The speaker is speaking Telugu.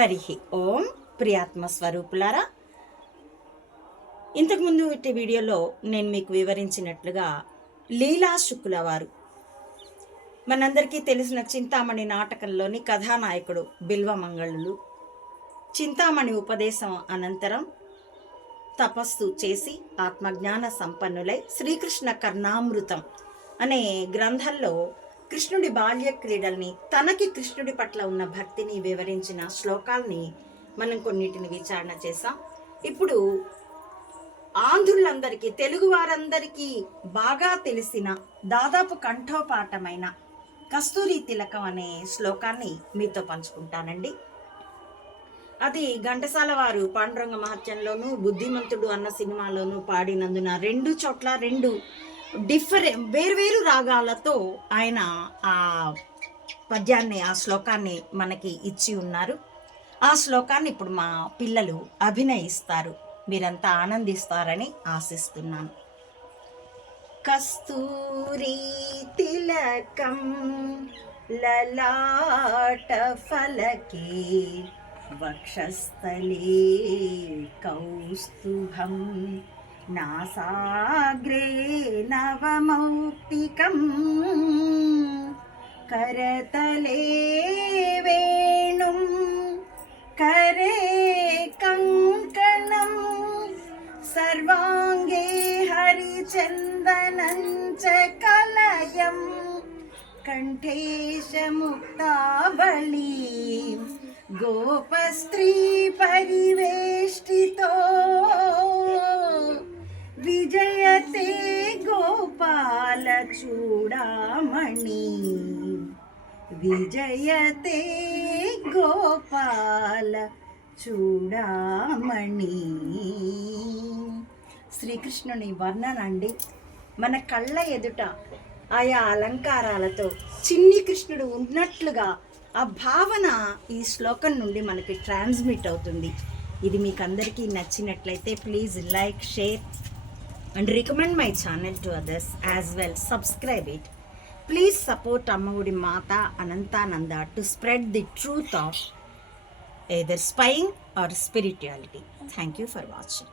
హరి ఓం. ప్రియాత్మ స్వరూపులారా, ఇంతకుముందు వీడియోలో నేను మీకు వివరించినట్లుగా లీలా శుక్ల వారు మనందరికీ తెలిసిన చింతామణి నాటకంలోని కథానాయకుడు బిల్వమంగళులు చింతామణి ఉపదేశం అనంతరం తపస్సు చేసి ఆత్మజ్ఞాన సంపన్నులై శ్రీకృష్ణ కర్ణామృతం అనే గ్రంథంలో కృష్ణుడి బాల్య క్రీడల్ని, తనకి కృష్ణుడి పట్ల ఉన్న భక్తిని వివరించిన శ్లోకాల్ని మనం కొన్నిటిని విచారణ చేసాం. ఇప్పుడు ఆంధ్రులందరికీ, తెలుగు వారందరికీ బాగా తెలిసిన, దాదాపు కంఠోపాఠమైన కస్తూరి తిలకం అనే శ్లోకాన్ని మీతో పంచుకుంటానండి. అది ఘంటసాల వారు పాండురంగ మహత్యంలోను, బుద్ధిమంతుడు అన్న సినిమాలోను పాడినందున రెండు చోట్ల రెండు వేర్వేరు రాగాలతో ఆయన ఆ పద్యాన్ని, ఆ శ్లోకాన్ని మనకి ఇచ్చి ఉన్నారు. ఆ శ్లోకాన్ని ఇప్పుడు మా పిల్లలు అభినయిస్తారు. మీరంతా ఆనందిస్తారని ఆశిస్తున్నాను. కస్తూరి తిలకం లలాట ఫలకే వక్షస్థలే కౌస్తుభం నాసాగ్రే నవమౌక్తికం కరతలే వేణుం కరే కంకణం సర్వాంగే హరిచందనం చ కలయం కంఠేశ ముక్తావళీ గోపస్త్రీ పరివేష్టితో విజయతే గోపాల చూడామణి విజయతే గోపాల చూడామణి. శ్రీకృష్ణుని వర్ణన అండి. మన కళ్ళ ఎదుట ఆయా అలంకారాలతో చిన్ని కృష్ణుడు ఉన్నట్లుగా ఆ భావన ఈ శ్లోకం నుండి మనకి ట్రాన్స్మిట్ అవుతుంది. ఇది మీకు అందరికీ నచ్చినట్లయితే please like, share and recommend my channel to others as well. Subscribe it. Please support Ammavudi Mata Anantananda to spread the truth of either spying or spirituality. Thank you for watching.